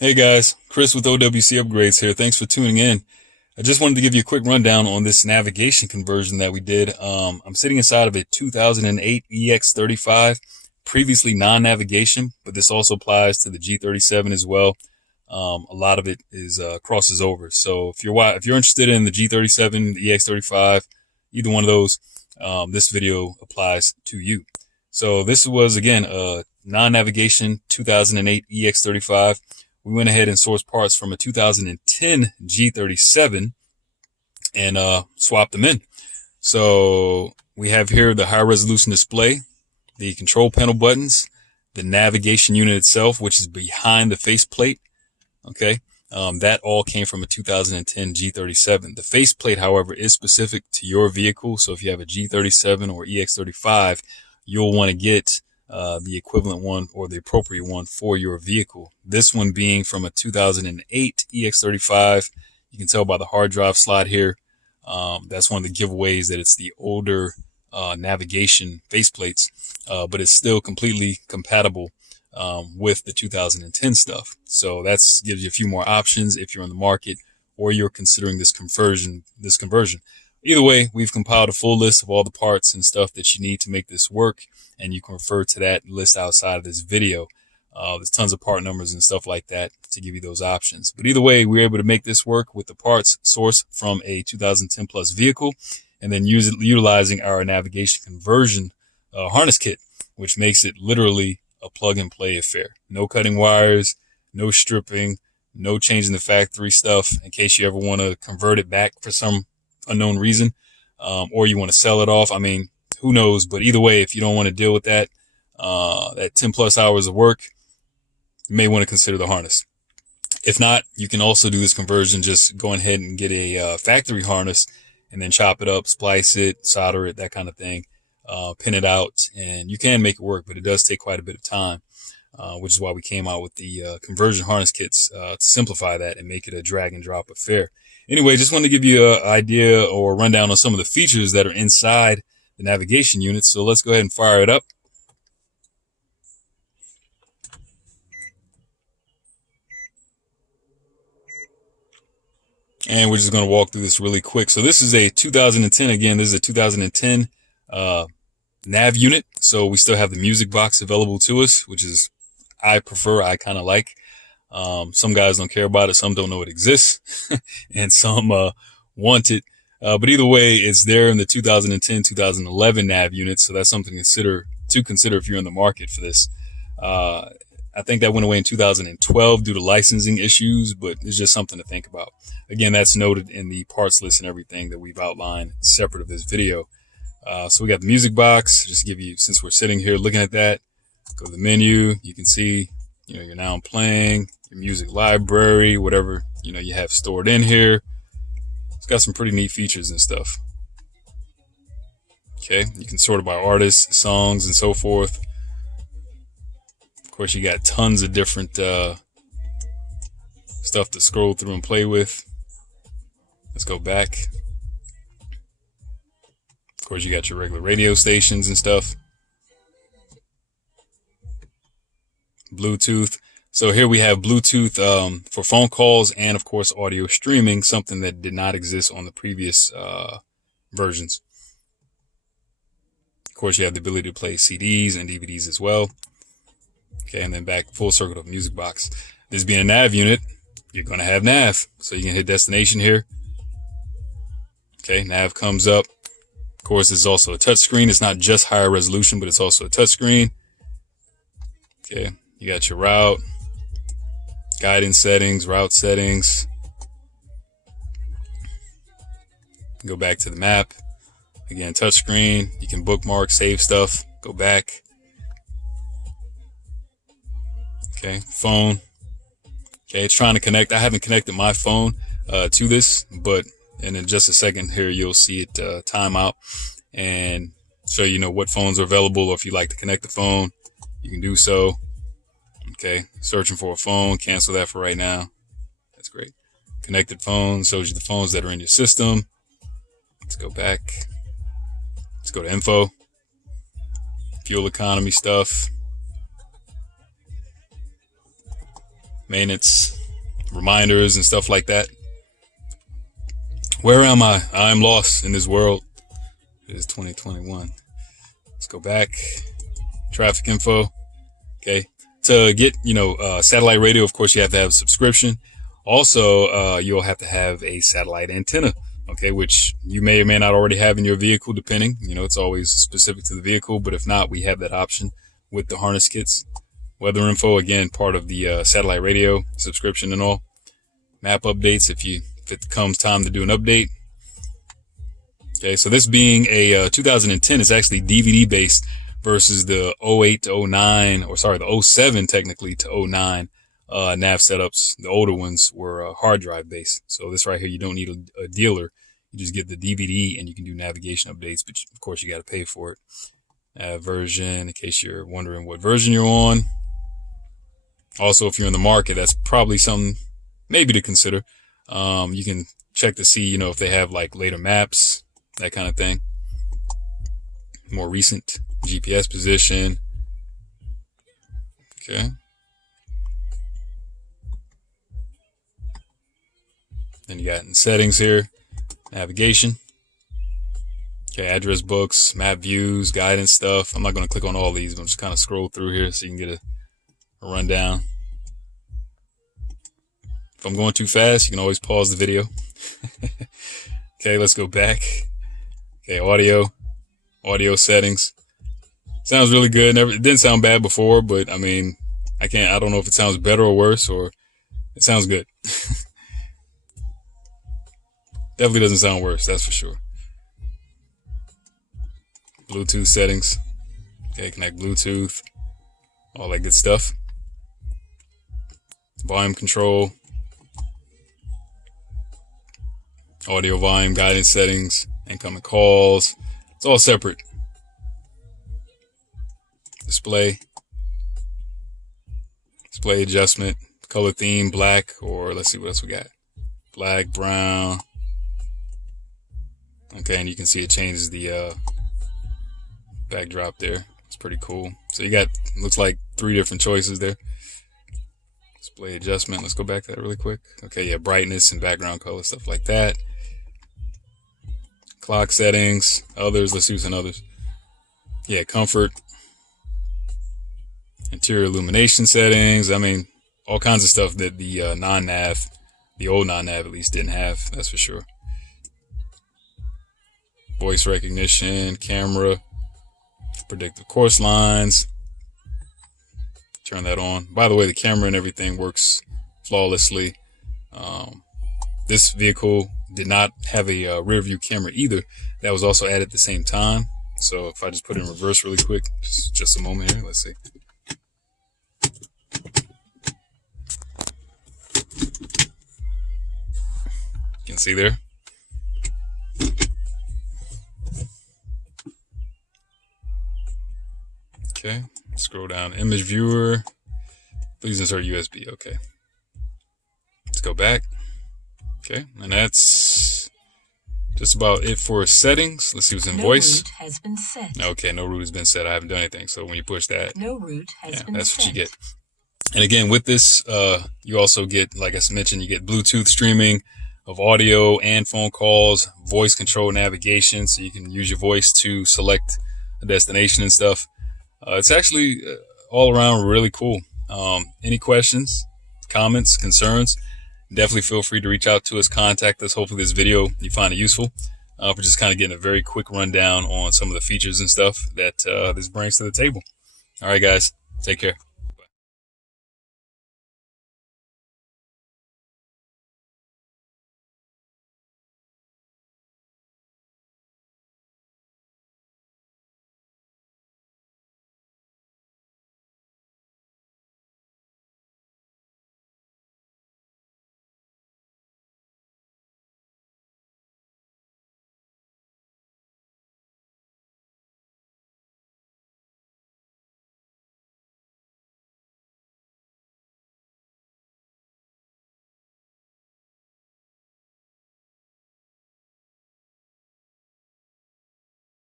Hey guys, Chris with OWC Upgrades here. Thanks for tuning in. I just wanted to give you a quick rundown on this navigation conversion that we did. I'm sitting inside of a 2008 EX35, previously non-navigation, but this also applies to the G37 as well. A lot of it is crosses over. So if you're interested in the G37, the EX35, either one of those, this video applies to you. So this was again a non-navigation 2008 EX35. We went ahead and sourced parts from a 2010 G37 and swapped them in. So we have here the high resolution display, the control panel buttons, the navigation unit itself, which is behind the faceplate. Okay. That all came from a 2010 G37. The faceplate, however, is specific to your vehicle. So if you have a G37 or EX35, you'll want to get the equivalent one or the appropriate one for your vehicle. This one being from a 2008 EX35. You can tell by the hard drive slot here. That's one of the giveaways that it's the older navigation faceplates, but it's still completely compatible with the 2010 stuff. So that gives you a few more options if you're in the market or you're considering this conversion. Either way, we've compiled a full list of all the parts and stuff that you need to make this work, and you can refer to that list outside of this video. There's tons of part numbers and stuff like that to give you those options. But either way, we're able to make this work with the parts sourced from a 2010 plus vehicle, and then utilizing our navigation conversion harness kit, which makes it literally a plug and play affair. No cutting wires, no stripping, no changing the factory stuff in case you ever want to convert it back for some unknown reason, or you want to sell it off. I mean, who knows? But either way, if you don't want to deal with that 10 plus hours of work, you may want to consider the harness. If not, you can also do this conversion, just go ahead and get a factory harness and then chop it up, splice it, solder it, that kind of thing, pin it out, and you can make it work, but it does take quite a bit of time, which is why we came out with the conversion harness kits to simplify that and make it a drag and drop affair. Anyway, just wanted to give you an idea or a rundown on some of the features that are inside the navigation unit. So let's go ahead and fire it up. And we're just going to walk through this really quick. So this is a 2010. Again, this is a 2010 NAV unit. So we still have the music box available to us, which is I kind of like. Some guys don't care about it. Some don't know it exists and some want it. But either way, it's there in the 2010, 2011 NAV unit. So that's something to consider if you're in the market for this. I think that went away in 2012 due to licensing issues, but it's just something to think about. Again, that's noted in the parts list and everything that we've outlined separate of this video. So we got the music box. Just to give you, since we're sitting here looking at that, go to the menu. You can see, you're now playing your music library, whatever, you have stored in here. It's got some pretty neat features and stuff. Okay. You can sort it by artists, songs, and so forth. Of course, you got tons of different stuff to scroll through and play with. Let's go back. Of course, you got your regular radio stations and stuff. Bluetooth. So here we have Bluetooth for phone calls and, of course, audio streaming, something that did not exist on the previous versions. Of course, you have the ability to play CDs and DVDs as well. Okay, and then back full circle to music box. This being a NAV unit, you're going to have NAV. So you can hit destination here. Okay, NAV comes up. Of course, it's also a touch screen. It's not just higher resolution, but it's also a touch screen. Okay, you got your route, guidance settings, route settings. Go back to the map. Again, touch screen. You can bookmark, save stuff, go back. Okay, phone. Okay, it's trying to connect. I haven't connected my phone to this, but in just a second here, you'll see it time out and show what phones are available, or if you like to connect the phone, you can do so. Okay, searching for a phone, cancel that for right now. That's great. Connected phones shows you the phones that are in your system. Let's go back. Let's go to info, fuel economy stuff. maintenance, reminders, and stuff like that. Where am I? I'm lost in this world. It is 2021. Let's go back. Traffic info. Okay. To get, satellite radio, of course, you have to have a subscription. Also, you'll have to have a satellite antenna, okay, which you may or may not already have in your vehicle, depending. It's always specific to the vehicle, but if not, we have that option with the harness kits. Weather info, again, part of the satellite radio subscription and all. Map updates if it comes time to do an update. Okay, so this being a 2010, it's actually DVD based versus the 08 to 09, or sorry, the 07 technically to 09 NAV setups. The older ones were hard drive based. So this right here, you don't need a dealer. You just get the DVD and you can do navigation updates, but of course you got to pay for it. Version, in case you're wondering what version you're on. Also, if you're in the market, that's probably something maybe to consider. You can check to see, if they have like later maps, that kind of thing. More recent GPS position. Okay. Then you got in settings here, navigation. Okay, address books, map views, guidance stuff. I'm not going to click on all these, but I'm just kind of scroll through here so you can get a rundown. If I'm going too fast, you can always pause the video. Okay, let's go back. Okay, audio settings. Sounds really good. It didn't sound bad before, but I mean, I don't know if it sounds better or worse, or it sounds good. Definitely doesn't sound worse, that's for sure. Bluetooth settings. Okay, connect Bluetooth. All that good stuff. Volume control. Audio volume, guidance settings, incoming calls. It's all separate. Display adjustment, color theme, black, or let's see what else we got. Black, brown. Okay, and you can see it changes the backdrop there. It's pretty cool. So you got, looks like 3 different choices there. Display adjustment. Let's go back to that really quick. Okay, yeah, brightness and background color, stuff like that. Clock settings, others. Let's use some others. Yeah, comfort. Interior illumination settings. I mean, all kinds of stuff that the non-nav, the old non-nav at least, didn't have. That's for sure. Voice recognition, camera, predictive course lines. Turn that on. By the way, the camera and everything works flawlessly. This vehicle did not have a rear view camera either. That was also added at the same time. So if I just put it in reverse really quick, just a moment here. Let's see. You can see there. Okay, scroll down, image viewer. Please insert USB. Okay. Let's go back. Okay, and that's just about it for settings. Let's see what's in voice. No route has been set. Okay, no route has been set. I haven't done anything. So when you push that, no route has been that's set. what you get. And again, with this, you also get, like I mentioned, you get Bluetooth streaming of audio and phone calls, voice control navigation, so you can use your voice to select a destination and stuff. It's actually all around really cool. Any questions, comments, concerns, definitely feel free to reach out to us, contact us. Hopefully this video, you find it useful. For just kind of getting a very quick rundown on some of the features and stuff that this brings to the table. All right, guys, take care.